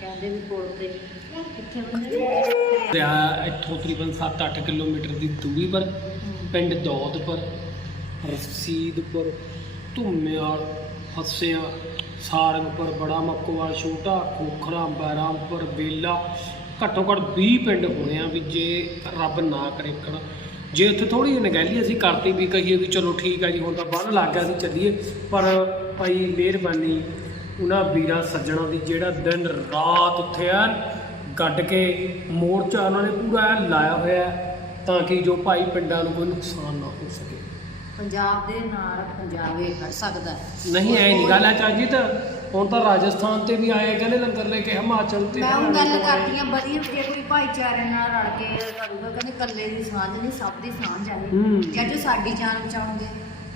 ਕਹਿੰਦੇ ਵੀ ਪੁਲ ਤੇ ਕਿੱਥੇ ਬੰਦੇ? ਦਰਿਆ ਇੱਥੋਂ ਤਕਰੀਬਨ 7-8 ਕਿਲੋਮੀਟਰ ਦੀ ਦੂਰੀ ਪਰ ਪਿੰਡ ਦੌਦਪੁਰ ਰਸੀਦਪੁਰ ਧੁੰਮਿਆਲ ਫਸਿਆ ਸਾਰੰਗਪੁਰ ਬੜਾ ਮੱਕੋਵਾਲ ਛੋਟਾ, ਖੋਖਰਾ ਬੈਰਾਮਪੁਰ ਬੇਲਾ। ਘੱਟੋ ਘੱਟ 20 ਪਿੰਡ ਹੋਣੇ ਆ ਵੀ ਜੇ ਰੱਬ ਨਾ ਕਰੇ ਕਣ ਜੇ ਇੱਥੇ ਥੋੜੀ ਨਗੈਲੀ ਅਸੀਂ ਕਰਤੀ ਵੀ ਕਹੀਏ ਵੀ ਚਲੋ ਠੀਕ ਆ ਜੀ, ਹੁਣ ਤਾਂ ਬੰਨ ਲੱਗ ਗਿਆ ਸੀ ਚੱਲੀਏ। ਪਰ ਭਾਈ ਮਿਹਰਬਾਨੀ ਉਹਨਾਂ ਵੀਰਾਂ, ਸੱਜਣਾ ਦੀ ਜਿਹੜਾ ਦਿਨ ਰਾਤ ਉੱਥੇ ਆ, ਗੱਡ ਕੇ ਮੋਰਚਾ ਉਹਨਾਂ ਨੇ ਪੂਰਾ ਲਾਇਆ ਹੋਇਆ, ਤਾਂ ਕਿ ਜੋ ਭਾਈ ਪਿੰਡਾਂ ਨੂੰ ਕੋਈ ਨੁਕਸਾਨ ਨਾ ਹੋ ਸਕੇ। ਪੰਜਾਬ ਦੇ ਨਾਲ ਪੰਜਾਬ ਇਹ ਖੜ ਸਕਦਾ ਹੈ ਨਹੀਂ ਐ ਨਹੀਂ ਗੱਲ ਹੈ ਚਾਜੀ ਤਾਂ ਹੁਣ ਤਾਂ ਰਾਜਸਥਾਨ ਤੇ ਵੀ ਆਏ ਕਹਿੰਦੇ ਲੰਗਰ ਲੈ ਕੇ ਹਿਮਾਚਲ ਤੇ ਮੈਂ ਉਹ ਗੱਲ ਹਰਿਆਣੇ ਤੋਂ ਆਏ। ਕਰਦੀ ਆ ਵਧੀਆ ਜੇ ਕੋਈ ਭਾਈਚਾਰੇ ਨਾਲ ਰਲ ਕੇ ਕਰੂਗਾ ਕਹਿੰਦੇ ਕੱਲੇ ਦੀ ਸਾਂਝ ਨਹੀਂ ਸਭ ਦੀ ਸਾਂਝ ਹੈ ਹੂੰ। ਜਾਂ ਜੋ ਸਾਡੀ ਜਾਨ ਬਚਾਉਂਗੇ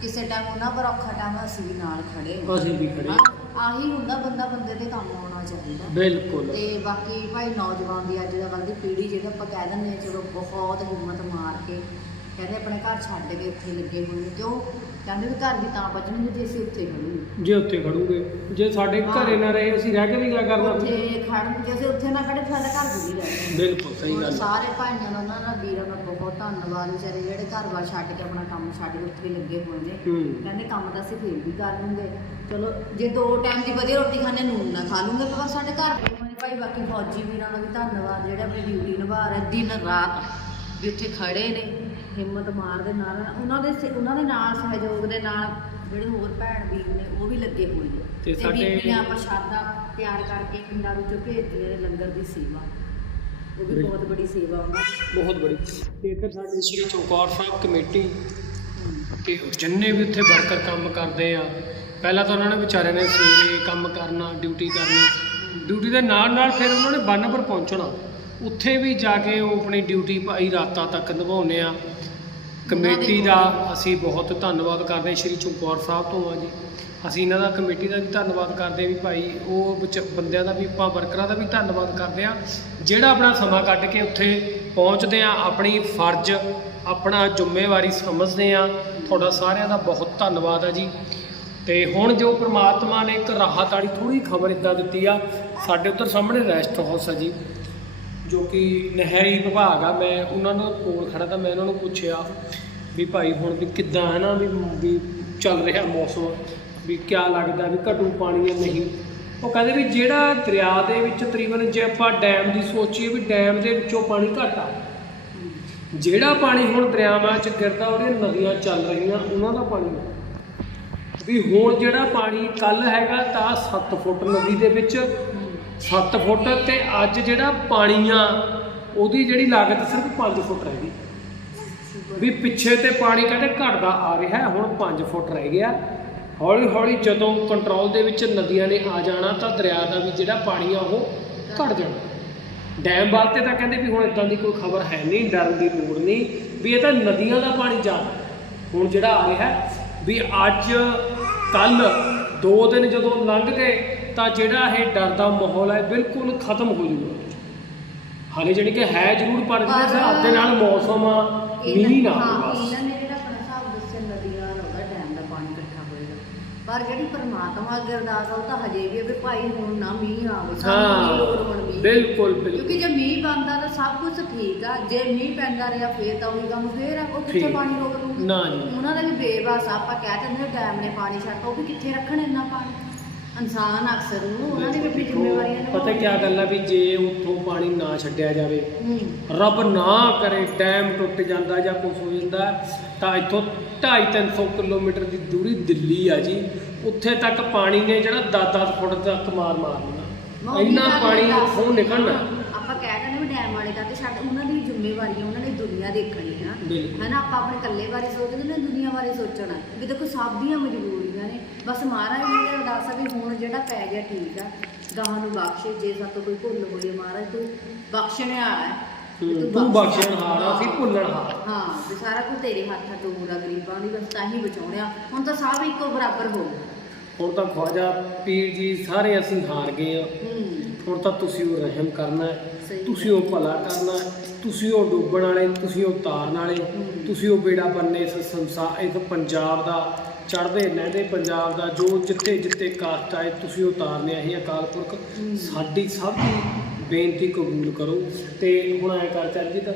ਕਿਸੇ ਟਾਈਮ ਉਹਨਾਂ ਪਰ ਔਖਾ ਟਾਈਮ ਅਸੀਂ ਵੀ ਨਾਲ ਖੜੇ ਹਾਂ। ਅਸੀਂ ਵੀ ਖੜੇ ਹਾਂ, ਆਹੀ ਹੁੰਦਾ ਬੰਦਾ ਬੰਦੇ ਦੇ ਕੰਮ ਆਉਣਾ ਚਾਹੀਦਾ ਬਿਲਕੁਲ ਤੇ ਬਾਕੀ ਭਾਈ ਨੌਜਵਾਨ ਦੀ ਅੱਜ ਦਾ ਕੱਲ੍ਹ ਦੀ ਪੀੜ੍ਹੀ ਜਿਹੜਾ ਆਪਾਂ ਕਹਿ ਦਿੰਦੇ ਹਾਂ ਚਲੋ ਬਹੁਤ ਹਿੰਮਤ ਮਾਰ ਕੇ ਕਹਿੰਦੇ ਆਪਣੇ ਘਰ ਛੱਡ ਕੇ ਇੱਥੇ ਲੱਗੇ ਹੋਏ ਨੇ। ਕਿਉਂ ਕਹਿੰਦੇ ਵੀ ਘਰ ਵੀ ਤਾਂ ਬਚਣਗੇ ਜੇ ਅਸੀਂ ਉੱਥੇ ਖੜੂਗੇ ਜੇ ਉੱਥੇ ਖੜੂਗੇ। ਜੇ ਸਾਡੇ ਘਰੇ ਨਾ ਰਹੇ ਅਸੀਂ ਰਹਿ ਕੇ ਵੀ ਕਿਆ ਕਰਨਾ? ਉੱਥੇ ਖੜਨ ਜੇ ਅਸੀਂ ਉੱਥੇ ਨਾ ਖੜੇ ਤਾਂ ਸਾਡਾ ਘਰ ਵੀ ਨਹੀਂ ਰਹਿਣਾ ਬਿਲਕੁਲ ਸਹੀ ਹੁਣ ਗੱਲ। ਸਾਰੇ ਭਾਈਆਂ ਦਾ ਉਹਨਾਂ ਦਾ ਵੀਰਾਂ ਦਾ ਬਹੁਤ ਧੰਨਵਾਦ। ਵਿਚਾਰੇ ਜਿਹੜੇ ਘਰ-ਬਾਰ ਛੱਡ ਕੇ ਆਪਣਾ ਕੰਮ ਛੱਡ ਕੇ ਉੱਥੇ ਲੱਗੇ ਹੋਏ ਨੇ। ਹੂੰ। ਕਹਿੰਦੇ ਕੰਮ ਤਾਂ ਅਸੀਂ ਫੇਰ ਵੀ ਕਰ ਲੂੰਗੇ। ਚਲੋ ਜੇ ਦੋ ਟਾਈਮ ਦੀ ਵਧੀਆ ਰੋਟੀ ਖਾਣੇ ਨੂਨ ਨਾ ਖਾ ਲੂੰਗੇ ਪਰ ਸਾਡੇ ਘਰ ਦੇ ਹੋਏ ਨੇ ਭਾਈ ਬਾਕੀ ਫੌਜੀ ਵੀਰਾਂ ਦਾ ਵੀ ਧੰਨਵਾਦ। ਜਿਹੜੇ ਆਪਣੀ ਡਿਊਟੀ ਨਿਭਾ ਰਹੇ ਦਿਨ ਰਾਤ ਵੀ ਉੱਥੇ ਖੜੇ ਨੇ। ਹਿੰਮਤ ਮਾਰਦੇ ਨਾਲ ਉਹਨਾਂ ਦੇ ਸ- ਉਹਨਾਂ ਦੇ ਨਾਲ ਸਹਿਯੋਗ ਦੇ ਨਾਲ ਜਿਹੜੇ ਹੋਰ ਭੈਣ ਵੀਰ ਨੇ ਉਹ ਵੀ ਲੱਗੇ ਹੋਏ ਨੇ। ਤੇ ਸਾਡੇ- ਬੀਬੀਆਂ ਪ੍ਰਸ਼ਾਦਾ ਤਿਆਰ ਕਰਕੇ ਪਿੰਡਾਂ ਵਿੱਚੋਂ ਭੇਜਦੀਆਂ ਨੇ ਲੰਗਰ ਦੀ ਸੇਵਾ। ਉਹ ਵੀ। ਬਹੁਤ ਬੜੀ ਸੇਵਾ ਉਹਨਾਂ ਦੀ। ਬਹੁਤ ਬੜੀ। ਤੇ ਇੱਧਰ ਸਾਡੇ ਸ੍ਰੀ ਚੌਕਾਰ ਸਾਹਿਬ ਕਮੇਟੀ ਤੇ ਜਿੰਨੇ ਵੀ ਉੱਥੇ ਵਰਕਰ ਕੰਮ ਕਰਦੇ ਆ ਪਹਿਲਾਂ ਤਾਂ ਉਹਨਾਂ ਨੇ ਵਿਚਾਰਿਆਂ ਨੇ ਸਵੇਰੇ ਕੰਮ ਕਰਨਾ ਡਿਊਟੀ ਕਰਨੀ। ਡਿਊਟੀ ਦੇ ਨਾਲ ਨਾਲ ਫਿਰ ਉਹਨਾਂ ਨੇ ਬੰਨ ਪਰ ਪਹੁੰਚਣਾ। ਉੱਥੇ ਵੀ ਜਾ ਕੇ ਉਹ ਆਪਣੀ ਡਿਊਟੀ ਭਾਈ ਰਾਤਾਂ ਤੱਕ ਨਿਭਾਉਂਦੇ ਆ। ਕਮੇਟੀ ਦਾ ਅਸੀਂ ਬਹੁਤ ਧੰਨਵਾਦ ਕਰਦੇ ਹਾਂ ਸ਼੍ਰੀ ਚਮਕੌਰ ਸਾਹਿਬ ਤੋਂ ਆ ਜੀ। ਅਸੀਂ ਇਹਨਾਂ ਦਾ ਕਮੇਟੀ ਦਾ ਵੀ ਧੰਨਵਾਦ ਕਰਦੇ ਹਾਂ ਵੀ ਭਾਈ ਉਹ ਵਿੱਚ ਬੰਦਿਆਂ ਦਾ ਵੀ, ਆਪਾਂ ਵਰਕਰਾਂ ਦਾ ਵੀ ਧੰਨਵਾਦ ਕਰਦੇ ਹਾਂ। ਜਿਹੜਾ ਆਪਣਾ ਸਮਾਂ ਕੱਢ ਕੇ ਉੱਥੇ ਪਹੁੰਚਦੇ ਆ ਆਪਣੀ ਫਰਜ਼, ਆਪਣਾ ਜ਼ਿੰਮੇਵਾਰੀ ਸਮਝਦੇ ਆ ਤੁਹਾਡਾ ਸਾਰਿਆਂ ਦਾ ਬਹੁਤ ਧੰਨਵਾਦ ਆ ਜੀ। ਤੇ ਹੁਣ ਜੋ ਪ੍ਰਮਾਤਮਾ ਨੇ ਇੱਕ ਰਾਹਤ ਵਾਲੀ ਥੋੜੀ ਖਬਰ ਇਦਾਂ ਦਿੱਤੀ ਆ, ਸਾਡੇ ਉੱਧਰ ਸਾਹਮਣੇ ਰੈਸਟ ਹਾਊਸ ਆ ਜੀ। ਜੋ ਕਿ ਨਹਿਰੀ ਵਿਭਾਗ ਆ, ਮੈਂ ਉਹਨਾਂ ਨੂੰ ਕੋਲ ਖੜਾ ਤਾਂ ਮੈਂ ਉਹਨਾਂ ਨੂੰ ਪੁੱਛਿਆ ਵੀ ਭਾਈ ਹੁਣ ਵੀ ਕਿੱਦਾਂ ਹੈ ਨਾ ਵੀ ਵੀ ਚੱਲ ਰਿਹਾ ਮੌਸਮ, ਵੀ ਕਿਆ ਲੱਗਦਾ, ਵੀ ਘਟੂ ਪਾਣੀ ਹੈ ਨਹੀਂ ਉਹ ਕਹਿੰਦੇ ਵੀ ਜਿਹੜਾ ਦਰਿਆ ਦੇ ਵਿੱਚ ਤਕਰੀਬਨ ਜੇ ਆਪਾਂ ਡੈਮ ਦੀ ਸੋਚੀਏ ਵੀ ਡੈਮ ਦੇ ਵਿੱਚੋਂ ਪਾਣੀ ਘੱਟ ਆ, ਜਿਹੜਾ ਪਾਣੀ ਹੁਣ ਦਰਿਆਵਾਂ 'ਚ ਗਿਰਦਾ ਉਹਦੀਆਂ ਨਦੀਆਂ ਚੱਲ ਰਹੀਆਂ, ਉਹਨਾਂ ਦਾ ਪਾਣੀ ਆ। ਵੀ ਹੁਣ ਜਿਹੜਾ ਪਾਣੀ ਕੱਲ ਹੈਗਾ ਤਾਂ 7 ਫੁੱਟ ਨਦੀ ਦੇ ਵਿੱਚ 7 ਫੁੱਟ ਤੇ ਅੱਜ ਜਿਹੜਾ ਪਾਣੀ ਆ ਉਹਦੀ ਜਿਹੜੀ ਲਾਗਤ ਸਿਰਫ 5 ਫੁੱਟ ਰਹਿ ਗਈ। ਵੀ ਪਿੱਛੇ ਤੇ ਪਾਣੀ ਕਹਿੰਦੇ ਘਟਦਾ ਆ ਰਿਹਾ ਹੁਣ 5 ਫੁੱਟ ਰਹਿ ਗਿਆ। ਹੌਲੀ ਹੌਲੀ ਜਦੋਂ ਕੰਟਰੋਲ ਦੇ ਵਿੱਚ ਨਦੀਆਂ ਨੇ ਆ ਜਾਣਾ, ਤਾਂ ਦਰਿਆ ਦਾ ਵੀ ਜਿਹੜਾ ਪਾਣੀ ਆ, ਉਹ ਘਟ ਜਾਣਾ। ਡੈਮ ਵੱਲ ਤੇ ਤਾਂ ਕਹਿੰਦੇ ਵੀ ਹੁਣ ਇਦਾਂ ਦੀ ਕੋਈ ਖਬਰ ਹੈ ਨਹੀਂ, ਡਰਨ ਦੀ ਲੋੜ ਨਹੀਂ, ਵੀ ਇਹ ਤਾਂ ਨਦੀਆਂ ਦਾ ਪਾਣੀ ਜ਼ਿਆਦਾ ਹੁਣ ਜਿਹੜਾ ਆ ਰਿਹਾ ਵੀ ਅੱਜ ਕੱਲ ਦੋ ਦਿਨ ਜਦੋਂ ਲੰਘ ਗਏ ਤਾਂ ਜਿਹੜਾ ਇਹ ਡਰ ਦਾ ਮਾਹੌਲ ਹੈ ਬਿਲਕੁਲ ਖਤਮ ਹੋ ਜਾਊਗਾ ਹਾਲੇ ਜਿਹੜੀ ਕਿ ਹੈ ਜ਼ਰੂਰ ਪਰ ਜਿਹੜੇ ਪਰ- ਹਿਸਾਬ ਦੇ ਨਾਲ ਮੌਸਮ ਆ ਮੀਂਹ ਨਾ ਹਾਂ ਬਸ। ਇਹਨਾਂ ਨੇ ਜਿਹੜਾ ਆਪਣਾ ਹਿਸਾਬ ਦੱਸਿਆ ਨਦੀਆਂ ਉਹਦਾ ਡੈਮ ਦਾ ਪਾਣੀ ਇਕੱਠਾ ਹੋਏਗਾ। ਪਰ ਜਿਹੜੀ ਪਰਮਾਤਮਾ ਅੱਗੇ ਅਰਦਾਸ ਆ ਉਹ ਤਾਂ ਹਜੇ ਵੀ ਵੀ ਭਾਈ ਹੁਣ ਨਾ ਮੀਂਹ ਆਵੇ ਸਾਨੂੰ ਨਹੀਂ ਲੋੜ ਹੁਣ ਹਾਂ ਮੀਂਹ। ਦੀ। ਬਿਲਕੁਲ। ਕਿਉਂਕਿ ਜੇ ਮੀਂਹ ਪੈਂਦਾ ਤਾਂ ਸਭ ਕੁਝ ਠੀਕ ਆ ਜੇ ਮੀਂਹ ਪੈਂਦਾ ਰਿਹਾ ਫੇਰ ਤਾਂ ਉਹੀ ਕੰਮ ਫੇਰ ਆ ਉਹ ਕਿੱਥੇ ਠੀਕ। ਪਾਣੀ ਰੋਕ ਦੂਗੇ? ਨਾ ਜੀ। ਉਹਨਾਂ ਦਾ ਵੀ ਬੇਵਾਸ ਆ, ਆਪਾਂ ਕਹਿ ਦਿੰਦੇ ਡੈਮ ਨੇ ਪਾਣੀ ਛੱਡਤਾ ਉਹ ਵੀ ਕਿੱਥੇ ਰੱਖਣ ਇੰਨਾ ਪਾਣੀ? ਇਨਸਾਨ ਅਕਸਰ ਨੂੰ ਉਹਨਾਂ ਦੀ ਵੀ ਆਪਣੀ ਜ਼ਿੰਮੇਵਾਰੀਆਂ ਨੇ ਪਤਾ ਕੀ ਗੱਲ ਆ ਵੀ ਜੇ ਉੱਥੋਂ ਪਾਣੀ ਨਾ ਛੱਡਿਆ ਜਾਵੇ ਰੱਬ ਨਾ ਕਰੇ ਡੈਮ ਟੁੱਟ ਜਾਂਦਾ ਜਾਂ ਕੁਝ ਹੋ ਜਾਂਦਾ ਤਾਂ ਇੱਥੋਂ 2.5-300 ਕਿਲੋਮੀਟਰ ਦੀ ਦੂਰੀ ਦਿੱਲੀ ਆ ਜੀ ਉੱਥੇ ਤੱਕ ਪਾਣੀ ਨੇ ਜਿਹੜਾ 10-10 ਫੁੱਟ ਤੱਕ ਮਾਰ ਮਾਰਨਾ ਇੰਨਾ ਪਾਣੀ ਉੱਥੋਂ ਨਿਕਲਣਾ। ਆਪਾਂ ਕਹਿ ਦਿੰਦੇ ਵੀ ਡੈਮ ਵਾਲੇ ਦਾ ਤੇ ਛੱਡ ਉਹਨਾਂ ਦੀ ਜ਼ਿੰਮੇਵਾਰੀ ਉਹਨਾਂ ਨੇ ਦੁਨੀਆ ਦੇਖਣੀ ਹੈ ਬਿਲਕੁਲ। ਹੈ ਨਾ ਆਪਾਂ ਆਪਣੇ ਇਕੱਲੇ ਬਾਰੇ ਸੋਚਦੇ ਨੇ ਦੁਨੀਆ ਬਾਰੇ ਸੋਚਣਾ। ਵੀ ਦੇਖੋ ਸਭ ਦੀਆਂ ਮਜਬੂਰੀਆਂ ਨੇ। ਬਸ ਮਹਾਰਾਜ ਜੀ ਨੇ ਅਰਦਾਸ ਆ ਵੀ ਹੁਣ ਜਿਹੜਾ ਪੈ ਗਿਆ ਠੀਕ ਆ। ਗਾਹਾਂ ਨੂੰ ਬਖਸ਼ੇ ਜੇ ਸਾਤੋਂ ਕੋਈ ਭੁੱਲ ਹੋਈ ਮਹਾਰਾਜ ਤੂੰ ਬਖਸ਼ਣੇ ਵਾਲਾ ਹੈ। ਤੂੰ ਬਖਸ਼। ਬਖਸ਼ਣਹਾਰ ਆ, ਅਸੀਂ ਭੁੱਲਣਹਾਰ। ਹਾਂ ਵੀ ਸਾਰਾ ਕੁਝ ਤੇਰੇ ਹੱਥਾਂ ਤੋਂ ਹੋਦਾ ਗਰੀਬਾਂ ਦੀ ਬਸ ਤਾਂ ਹੀ ਬਚਾਉਣਿਆ। ਹੁਣ ਤਾਂ ਸਭ ਇੱਕੋ ਬਰਾਬਰ ਹੋ ਗਏ। ਹੁਣ ਤਾਂ ਖਵਾਜਾ ਪੀਰ ਜੀ ਸਾਰੇ ਅਸੀਂ ਹਾਰ ਗਏ ਆ। ਹੁਣ ਤਾਂ ਤੁਸੀਂ ਉਹ ਰਹਿਮ ਕਰਨਾ ਤੁਸੀਂ ਉਹ ਭਲਾ ਕਰਨਾ ਤੁਸੀਂ ਉਹ ਡੁੱਬਣ ਵਾਲੇ ਤੁਸੀਂ ਉਹ ਤਾਰਨ ਵਾਲੇ ਤੁਸੀਂ ਉਹ ਬੇੜਾ ਬੰਨੇ ਇਸ ਸੰਸਾਰ ਇਸ ਪੰਜਾਬ ਦਾ ਚੜ੍ਹਦੇ ਲਹਿੰਦੇ ਪੰਜਾਬ ਦਾ ਜੋ ਜਿੱਥੇ ਜਿੱਥੇ ਕਾਸਟ ਆਏ ਤੁਸੀਂ ਉਹ ਤਾਰਨੇ ਆ ਇਹ ਅਕਾਲ ਪੁਰਖ। ਸਾਡੀ ਸਭ ਦੀ ਬੇਨਤੀ ਕਬੂਲ ਕਰੋ। ਤੇ ਹੁਣ ਐ ਕਰ ਚਰਜੀਤ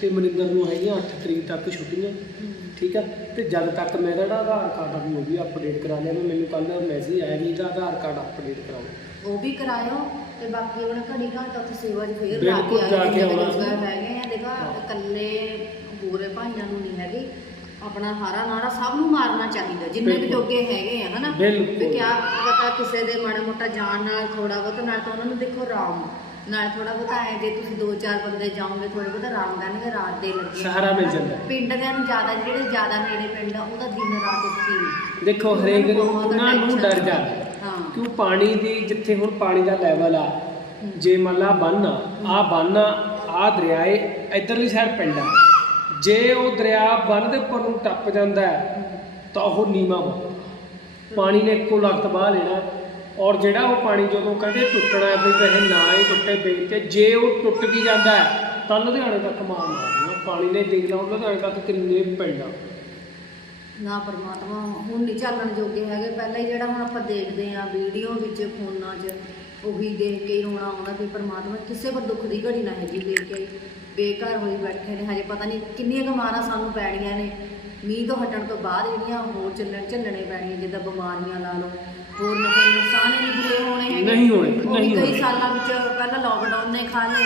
ਤੇ ਮਨਿੰਦਰ ਨੂੰ ਹੈਗੀਆਂ 8 ਤਰੀਕ ਤੱਕ ਛੁੱਟੀਆਂ ਠੀਕ ਹੈ ਤੇ ਜਦ ਤੱਕ ਮੈਂ ਜਿਹੜਾ ਆਧਾਰ ਕਾਰਡ ਆ ਉਹ ਵੀ ਅਪਡੇਟ ਕਰਾ ਲਿਆ ਮੈਂ ਮੈਨੂੰ ਕੱਲ ਮੈਸੇਜ ਆਇਆ ਵੀ ਇਹਦਾ ਆਧਾਰ ਕਾਰਡ ਅਪਡੇਟ ਕਰਾਓ। ਉਹ ਵੀ ਕਰਾਇਓ ਤੇ ਬਾਕੀ ਹੁਣ ਘੜੀ ਘੰਟਾ ਉੱਥੇ ਸੇਵਾ 'ਚ ਫੇਰ ਲਾ ਬਿਲਕੁਲ ਕੇ ਜਾ ਆਏ ਕੇ ਜਿੰਨੇ ਆਉਣਾ। ਰੁਜ਼ਗਾਰ ਹੈਗੇ ਆ। ਦੇਖਾ ਇਕੱਲੇ ਬੂਰੇ ਭਾਈਆਂ ਨੂੰ ਨਹੀਂ ਹੈਗੀ। ਆਪਣਾ ਹਾਰਾ ਨਾਰਾ ਸਭ ਨੂੰ ਮਾਰਨਾ ਚਾਹੀਦਾ ਜਿੰਨੇ ਵੀ। ਜੋਗੇ ਹੈਗੇ ਆ ਹਨਾ ਬਿਲਕੁਲ। ਵੀ ਕਿਆ ਪਤਾ ਕਿਸੇ ਦੇ ਮਾੜਾ ਮੋਟਾ ਜਾਣ ਨਾਲ ਥੋੜਾ ਬਹੁਤ ਨਾਲ ਤਾਂ ਉਹਨਾਂ ਨੂੰ ਦੇਖੋ ਆਰਾਮ ਨਾਲ ਥੋੜਾ ਬਹੁਤਾ ਐ ਜੇ ਤੁਸੀਂ ਦੋ ਚਾਰ ਬੰਦੇ ਜਾਓਗੇ ਥੋੜਾ ਬਹੁਤਾ ਆਰਾਮ ਕਰਨਗੇ ਰਾਤ ਦੇ ਲੱਗੇ ਸਹਾਰਾ ਮਿਲ ਜਾਂਦਾ। ਪਿੰਡ ਦੇ ਨੂੰ ਜ਼ਿਆਦਾ ਜਿਹੜੇ ਜ਼ਿਆਦਾ ਨੇੜੇ ਪਿੰਡ ਆ ਉਹਦਾ ਦਿਨ ਰਾਤ ਉੱਥੇ ਦੇਖੋ ਹਰੇਕ ਉਹਨਾਂ ਨੂੰ ਡਰ ਜਾਂਦਾ ਹੈ। ਕਿਉਂ ਪਾਣੀ ਦੀ ਜਿੱਥੇ ਹੁਣ ਪਾਣੀ ਦਾ ਲੈਵਲ ਆ ਜੇ ਮੰਨ ਲਾ ਬੰਨ ਆ ਬੰਨ ਆ ਆਹ ਦਰਿਆ ਏ ਇਧਰਲੀ ਸਾਈਡ ਪਿੰਡ ਆ ਜੇ ਉਹ ਦਰਿਆ ਬੰਨ ਦੇ ਉੱਪਰ ਨੂੰ ਟੱਪ ਜਾਂਦਾ ਤਾਂ ਉਹ ਨੀਵਾ ਪਾਣੀ ਨੇ ਇੱਕੋ ਲਖਤ ਬਾਹ ਲੈਣਾ ਔਰ ਜਿਹੜਾ ਉਹ ਪਾਣੀ ਜਦੋਂ ਕਹਿੰਦੇ ਟੁੱਟਣਾ ਵੀ ਵੈਸੇ ਨਾ ਹੀ ਟੁੱਟੇ ਬੇਲ ਜੇ ਉਹ ਟੁੱਟ ਵੀ ਜਾਂਦਾ ਤਾਂ ਲੁਧਿਆਣੇ ਤੱਕ ਮਾਰ ਮਾਰਨਾ ਪਾਣੀ ਨੇ ਦੇਖ ਲਓ ਲੁਧਿਆਣੇ ਤੱਕ ਕਿੰਨੇ ਪਿੰਡ ਆ। ਨਾ ਪਰਮਾਤਮਾ, ਹੁਣ ਨਹੀਂ ਚੱਲਣ ਜੋਗੇ ਹੈਗੇ। ਪਹਿਲਾਂ ਹੀ ਜਿਹੜਾ ਹੁਣ ਆਪਾਂ ਦੇਖਦੇ ਆ ਵੀਡੀਓ ਵਿੱਚ, ਫੋਨਾਂ 'ਚ ਉਹੀ ਦੇਖ ਕੇ ਹੀ ਰੋਣਾ ਆਉਂਦਾ ਕਿ ਪਰਮਾਤਮਾ ਕਿਸੇ ਪਰ ਦੁੱਖ ਦੀ ਘੜੀ ਨਾ ਹੈਗੀ ਦੇਖ ਕੇ ਬੇਘਰ ਹੋਈ ਬੈਠੇ ਨੇ ਹਜੇ ਪਤਾ ਨਹੀਂ ਕਿੰਨੀਆਂ ਗਮਾਰਾਂ ਸਾਨੂੰ ਪੈਣੀਆਂ ਨੇ। ਮੀਂਹ ਤੋਂ ਹਟਣ ਤੋਂ ਬਾਅਦ ਜਿਹੜੀਆਂ ਹੋਰ ਚੱਲਣ ਝੱਲਣੇ ਪੈਣੀਆਂ ਜਿੱਦਾਂ ਬਿਮਾਰੀਆਂ ਲਾ ਲਓ ਹੋਰ ਨਵੇਂ ਨੁਕਸਾਨ ਹੀ ਨਹੀਂ ਪੂਰੇ ਹੋਣੇ ਹੈਗੇ। ਨਹੀਂ ਹੋਣੇ, ਵੀ ਨਹੀਂ ਕਈ ਹੋਣੇ। ਸਾਲਾਂ ਵਿੱਚ ਪਹਿਲਾਂ ਲੋਕਡਾਊਨ ਨੇ ਖਾ ਲਏ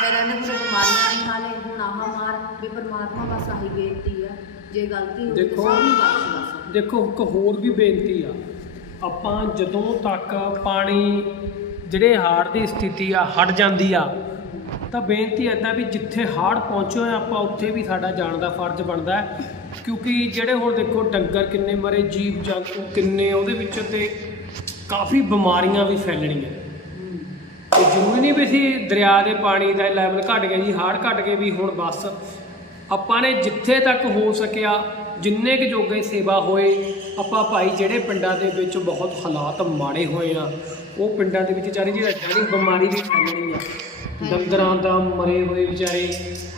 ਫਿਰ ਇਹਨੇ ਫਿਰ ਬਿਮਾਰੀਆਂ ਨੇ ਖਾ ਲਏ ਹੁਣ ਆਹ ਮਾਰ ਵੀ ਪਰਮਾਤਮਾ ਬਸ ਆਹੀ ਬੇਨਤੀ ਆ ਜੇ ਗਲਤੀ ਹੋਈ ਤਾਂ ਦੇਖੋ ਸਭ ਨੂੰ ਬਖਸ਼ ਬਸ ਦੇਖੋ ਇੱਕ ਹੋਰ ਵੀ ਬੇਨਤੀ ਆ। ਆਪਾਂ ਜਦੋਂ ਤੱਕ ਪਾਣੀ ਜਿਹੜੇ ਹਾੜ ਦੀ ਸਥਿਤੀ ਆ, ਹਟ ਜਾਂਦੀ ਆ, ਤਾਂ ਬੇਨਤੀ ਐਦਾਂ ਵੀ ਜਿੱਥੇ ਹਾੜ ਪਹੁੰਚੇ ਹੋਏ ਆਪਾਂ ਉੱਥੇ ਵੀ ਸਾਡਾ ਜਾਣ ਦਾ ਫਰਜ਼ ਬਣਦਾ ਕਿਉਂਕਿ ਜਿਹੜੇ ਹੁਣ ਦੇਖੋ ਡੰਗਰ ਕਿੰਨੇ ਮਰੇ, ਜੀਵ ਜੰਤੂ ਕਿੰਨੇ, ਉਹਦੇ ਵਿੱਚ ਤੇ ਕਾਫੀ ਬਿਮਾਰੀਆਂ ਵੀ ਫੈਲਣੀਆਂ। ਤੇ ਜ਼ਰੂਰੀ ਨਹੀਂ ਵੀ ਸੀ ਦਰਿਆ ਦੇ ਪਾਣੀ ਦਾ ਲੈਵਲ ਘਟ ਗਿਆ ਜੀ, ਹਾੜ ਘਟ ਗਏ ਵੀ ਹੁਣ ਬਸ ਆਪਾਂ ਨੇ ਜਿੱਥੇ ਤੱਕ ਹੋ ਸਕਿਆ ਜਿੰਨੇ ਕੁ ਜੋਗੇ ਸੇਵਾ ਹੋਏ ਆਪਾਂ ਭਾਈ ਜਿਹੜੇ ਪਿੰਡਾਂ ਦੇ ਵਿੱਚ ਬਹੁਤ ਹਾਲਾਤ ਮਾੜੇ ਹੋਏ ਆ ਉਹ ਪਿੰਡਾਂ ਦੇ ਵਿੱਚ ਚਾਰੀ ਜਿਹੜਾ ਜਿਹੜੀ ਬਿਮਾਰੀ ਦੀ ਫੈਲਣੀ ਆ। ਡੰਗਰਾਂ ਦਾ ਮਰੇ ਹੋਏ ਵਿਚਾਰੇ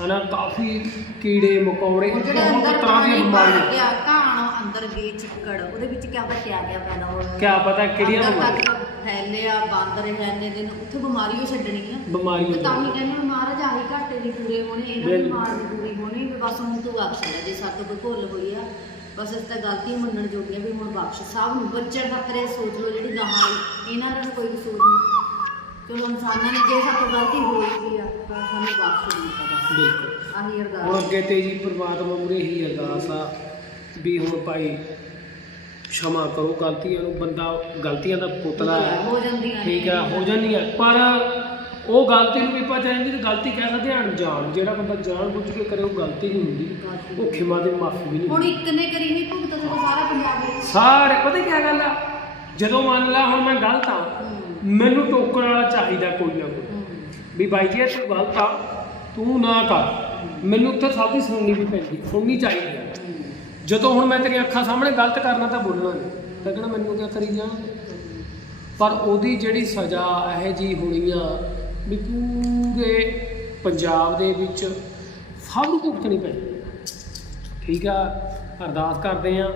ਹਨਾ ਕਾਫੀ ਕੀੜੇ ਮਕੌੜੇ ਉਹ ਬਹੁਤ ਤਰ੍ਹਾਂ ਦੀਆਂ ਬਿਮਾਰੀਆਂ। ਗਿਆ ਘਾਣ ਅੰਦਰ ਗਏ ਚਿੱਕੜ ਉਹਦੇ ਵਿੱਚ ਕਿਆ ਪਤਾ ਕਿਆ ਕਿਆ ਪੈਦਾ ਹੋਇਆ। ਕਿਆ ਪਤਾ ਕਿਹੜੀਆਂ ਬਿਮਾਰੀਆਂ। ਫੈਲਿਆ ਬਾਂਦਰ ਇੰਨੇ ਦਿਨ ਉੱਥੇ ਬਿਮਾਰੀ ਹੋ ਛੱਡਣੀ ਆ ਬਿਮਾਰੀਆਂ। ਤੇ ਹੀ ਕਹਿੰਦੇ ਆ, ਮਹਾਰਾਜ ਆਹੀ ਘਾਟੇ ਨਹੀਂ ਪੂਰੇ ਹੋਣੇ ਇਹਨਾਂ ਦੀ ਬਿਲਕੁਲ। ਮਾਰ ਵੀ ਬਸ ਹੁਣ ਤੂੰ ਬਖਸ਼ ਲੈ ਜੇ ਸਾਡੇ ਕੋਈ ਭੁੱਲ ਹੋਈ ਆ। ਬਸ ਇਸ ਤਾਂ ਗਲਤੀ ਮੰਨਣ ਜੋਗੀ ਆ ਵੀ ਹੁਣ ਬਖਸ਼ ਸਭ ਨੂੰ ਬੱਚੇ ਬੱਕਰੇ ਸੋਚ ਲਓ ਜਿਹੜੀ ਗਾਂ ਇਹਨਾਂ ਦਾ ਕੋਈ ਕਸੂਰ ਨਹੀਂ। ਚਲੋ ਇਨਸਾਨਾਂ ਨੇ ਜੇ ਸਾਡੇ ਤੋਂ ਗਲਤੀ ਹੋਈ ਆ ਤਾਂ ਸਾਨੂੰ ਬਖਸ਼ ਦਿੱਤਾ ਬਿਲਕੁਲ। ਆਹੀ ਹੁਣ ਅੱਗੇ ਤੇ ਜੀ ਪ੍ਰਮਾਤਮਾ ਨੂੰ ਇਹੀ ਅਰਦਾਸ ਆ ਵੀ ਹੁਣ ਭਾਈ ਸ਼ਮਾ ਕਰੋ ਗਲਤੀਆਂ ਨੂੰ। ਬੰਦਾ ਗਲਤੀਆਂ ਦਾ ਪੁਤਲਾ ਹੈ ਹੋ। ਜਾਂਦੀਆਂ ਠੀਕ ਆ ਹੋ ਜਾਂਦੀ ਜਾਂਦੀਆਂ। ਪਰ ਉਹ ਗਲਤੀ ਨੂੰ ਵੀ ਆਪਾਂ ਚਾਹੀਦੀ ਤੇ ਗਲਤੀ ਕਹਿ ਸਕਦੇ ਹਾਂ ਅਣਜਾਣ। ਜਿਹੜਾ ਬੰਦਾ ਜਾਣ ਬੁੱਝ ਕੇ ਕਰੇ ਉਹ ਗਲਤੀ ਨਹੀਂ ਹੁੰਦੀ। ਉਹ ਖਿਮਾ ਦੀ ਮਾਫੀ ਵੀ ਨਹੀਂ ਹੁਣ ਇੱਕ ਨੇ ਕਰੀ ਨਹੀਂ ਭੁਗਤ ਤੇ ਸਾਰਾ ਪੰਜਾਬ ਵਿੱਚ ਸਾਰੇ ਪਤਾ ਕੀ ਗੱਲ ਆ? ਜਦੋਂ ਮੰਨ ਲਾ ਹੁਣ ਮੈਂ ਗਲਤ ਆ ਮੈਨੂੰ ਟੋਕਣ ਵਾਲਾ ਚਾਹੀਦਾ ਕੋਈ ਨਾ ਕੋਈ। ਵੀ ਬਾਈ ਜੀ ਇਹ ਤੂੰ ਗਲਤ ਆ ਤੂੰ ਨਾ ਕਰ। ਮੈਨੂੰ ਉੱਥੇ ਸਭ ਦੀ ਸੁਣਨੀ ਵੀ ਪੈਂਦੀ ਸੁਣਨੀ ਚਾਹੀਦੀ ਆ। ਜਦੋਂ ਹੁਣ ਮੈਂ ਤੇਰੀਆਂ ਅੱਖਾਂ ਸਾਹਮਣੇ ਗਲਤ ਕਰਨਾ ਤਾਂ ਬੋਲਣਾ ਨਹੀਂ ਤਾਂ ਕਹਿਣਾ ਮੈਨੂੰ ਕਿਆ ਕਰੀ ਜਾਣਗੇ? ਪਰ ਉਹਦੀ ਜਿਹੜੀ ਸਜ਼ਾ ਇਹ ਜੀ ਹੋਣੀ ਆ ਵੀ ਪੂਰੇ ਪੰਜਾਬ ਦੇ ਵਿੱਚ ਸਭ ਨੂੰ ਭੁਗਤਣੀ ਪੈਣੀ। ਠੀਕ ਆ ਅਰਦਾਸ ਕਰਦੇ ਆ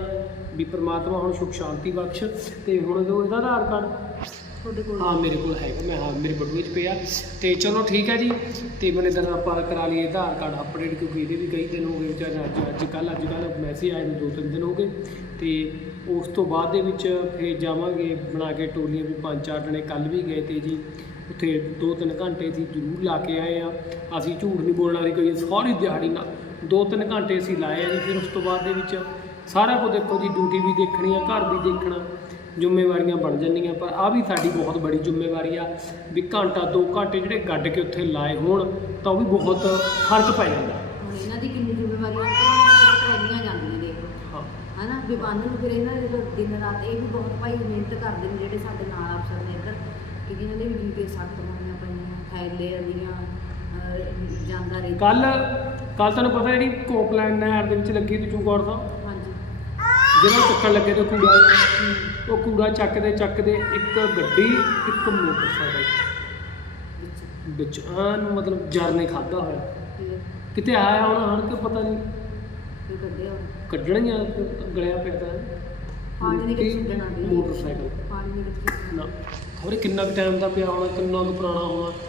ਵੀ ਪ੍ਰਮਾਤਮਾ ਹੁਣ ਸੁਖ ਸ਼ਾਂਤੀ ਬਖਸ਼ ਤੇ ਹੁਣ ਜੋ ਇਹਦਾ ਆਧਾਰ ਕਾਰਡ ਤੁਹਾਡੇ ਕੋਲ ਹਾਂ ਮੇਰੇ ਕੋਲ ਹੈਗਾ ਮੈਂ ਹਾਂ ਮੇਰੇ ਬਟੂਏ 'ਚ ਪਿਆ। ਤੇ ਚਲੋ ਠੀਕ ਹੈ ਜੀ ਤੇ ਮੈਨੇ ਦਿਨ ਆਪਾਂ ਕਰਾ ਲਈਏ ਆਧਾਰ ਕਾਰਡ ਅਪਡੇਟ ਕਿਉਂਕਿ ਇਹਦੇ ਵੀ ਕਈ ਦਿਨ ਹੋ ਗਏ ਵਿਚਾਰੇ ਅੱਜ ਅੱਜ ਕੱਲ ਅੱਜ ਕੱਲ ਮੈਸੇਜ ਆਏ ਨੂੰ ਦੋ ਤਿੰਨ ਦਿਨ ਹੋ ਗਏ। ਤੇ ਉਸ ਤੋਂ ਬਾਅਦ ਦੇ ਵਿੱਚ ਫੇਰ ਜਾਵਾਂਗੇ ਬਣਾ ਕੇ ਟੋਲੀਆਂ ਵੀ ਪੰਜ ਚਾਰ ਜਣੇ ਕੱਲ ਵੀ ਗਏ ਤੇ ਜੀ। ਉੱਥੇ ਦੋ ਤਿੰਨ ਘੰਟੇ ਅਸੀਂ ਜ਼ਰੂਰ ਲਾ ਕੇ ਆਏ ਆ ਅਸੀਂ ਝੂਠ ਨਹੀਂ ਬੋਲਣਾ ਸੀ ਕੋਈ ਸਾਰੀ ਦਿਹਾੜੀ ਦੋ ਤਿੰਨ ਘੰਟੇ ਅਸੀਂ ਲਾਏ ਆ ਜੀ ਫਿਰ ਉਸ ਤੋਂ ਬਾਅਦ ਦੇ ਵਿੱਚ ਸਾਰਾ ਕੁਝ ਦੇਖੋ ਜੀ ਡਿਊਟੀ ਵੀ ਦੇਖਣੀ ਆ ਘਰ ਵੀ ਦੇਖਣਾ ਜ਼ਿੰਮੇਵਾਰੀਆਂ ਬਣ ਜਾਂਦੀਆਂ। ਪਰ ਆ ਵੀ ਸਾਡੀ ਬਹੁਤ ਬੜੀ ਜ਼ਿੰਮੇਵਾਰੀ ਆ ਵੀ ਘੰਟਾ ਦੋ ਘੰਟੇ ਜਿਹੜੇ ਗੱਡ ਕੇ ਉੱਥੇ ਲਾਏ ਹੋਣ ਤਾਂ ਉਹ ਵੀ ਬਹੁਤ ਫ਼ਰਕ ਪੈ ਜਾਂਦਾ। ਇਹਨਾਂ ਦੀ ਕਿੰਨੀ ਜ਼ਿੰਮੇਵਾਰੀ ਹੈ ਕਿ ਟ੍ਰੇਨਿੰਗਾਂ ਜਾਂਦੀਆਂ ਦੇਖ ਹਾਂ। ਹਨਾ ਵੀ ਬੰਨ ਨੂੰ ਫਿਰ ਇਹਨਾਂ ਦੇ ਦਿਨ ਰਾਤ ਇਹ ਵੀ ਬਹੁਤ ਭਾਈ ਮਿਹਨਤ ਕਰਦੇ ਨੇ ਜਿਹੜੇ ਸਾਡੇ ਨਾਲ ਅਫਸਰ ਨੇ ਇੱਧਰ। ਕਿ ਜਿਨ੍ਹਾਂ ਦੇ ਵੀ ਡਿਊਟੀ ਸਖਤ ਹੋਣੀਆਂ ਪਈਆਂ ਥੈਲੇ ਦੀਆਂ ਅਹ, ਜਾਂਦਾ ਰਹੀ ਕੱਲ ਕੱਲ ਤੁਹਾਨੂੰ ਪਤਾ ਜਿਹੜੀ ਕੋਪਲੈਂਡ ਨਹਿਰ ਦੇ ਵਿੱਚ ਲੱਗੀ ਤੇ ਚੁੰਗੌਰ ਦਾ ਹਾਂਜੀ। ਜਿਹੜਾ ਚੱਕਣ ਲੱਗੇ ਤੇ ਕੂੜਾ ਉਹ ਕੂੜਾ ਚੱਕਦੇ ਚੱਕਦੇ ਇੱਕ ਗੱਡੀ ਇੱਕ ਮੋਟਰਸਾਈਕਲ ਵਿੱਚ। ਵਿੱਚ ਆਨ ਮਤਲਬ ਜਰ ਨੇ ਖਾਦਾ ਹੋਇਆ ਕਿਤੇ ਆਇਆ ਹੋਣਾ ਹਣ ਕੇ ਪਤਾ ਨਹੀਂ। ਫਿਰ ਕੱਢਿਆ ਉਹਨੇ। ਕੱਢਣਾ ਹੀ ਆ ਗਲਿਆ ਪਿਆ ਤਾਂ। ਪਾਣੀ ਨੇ ਕਿ ਕਿੱਥੇ ਛੱਡਣਾ ਵੀ ਮੋਟਰਸਾਈਕਲ। ਪਾਣੀ ਕਿੱਥੇ ਛੱਡਣਾ ਨਾ। ਖਬਰੇ ਕਿੰਨਾ ਕੁ ਟਾਈਮ ਦਾ ਪਿਆ ਹੋਣਾ ਕਿੰਨਾ ਕੁ ਪੁਰਾਣਾ ਹੋਣਾ?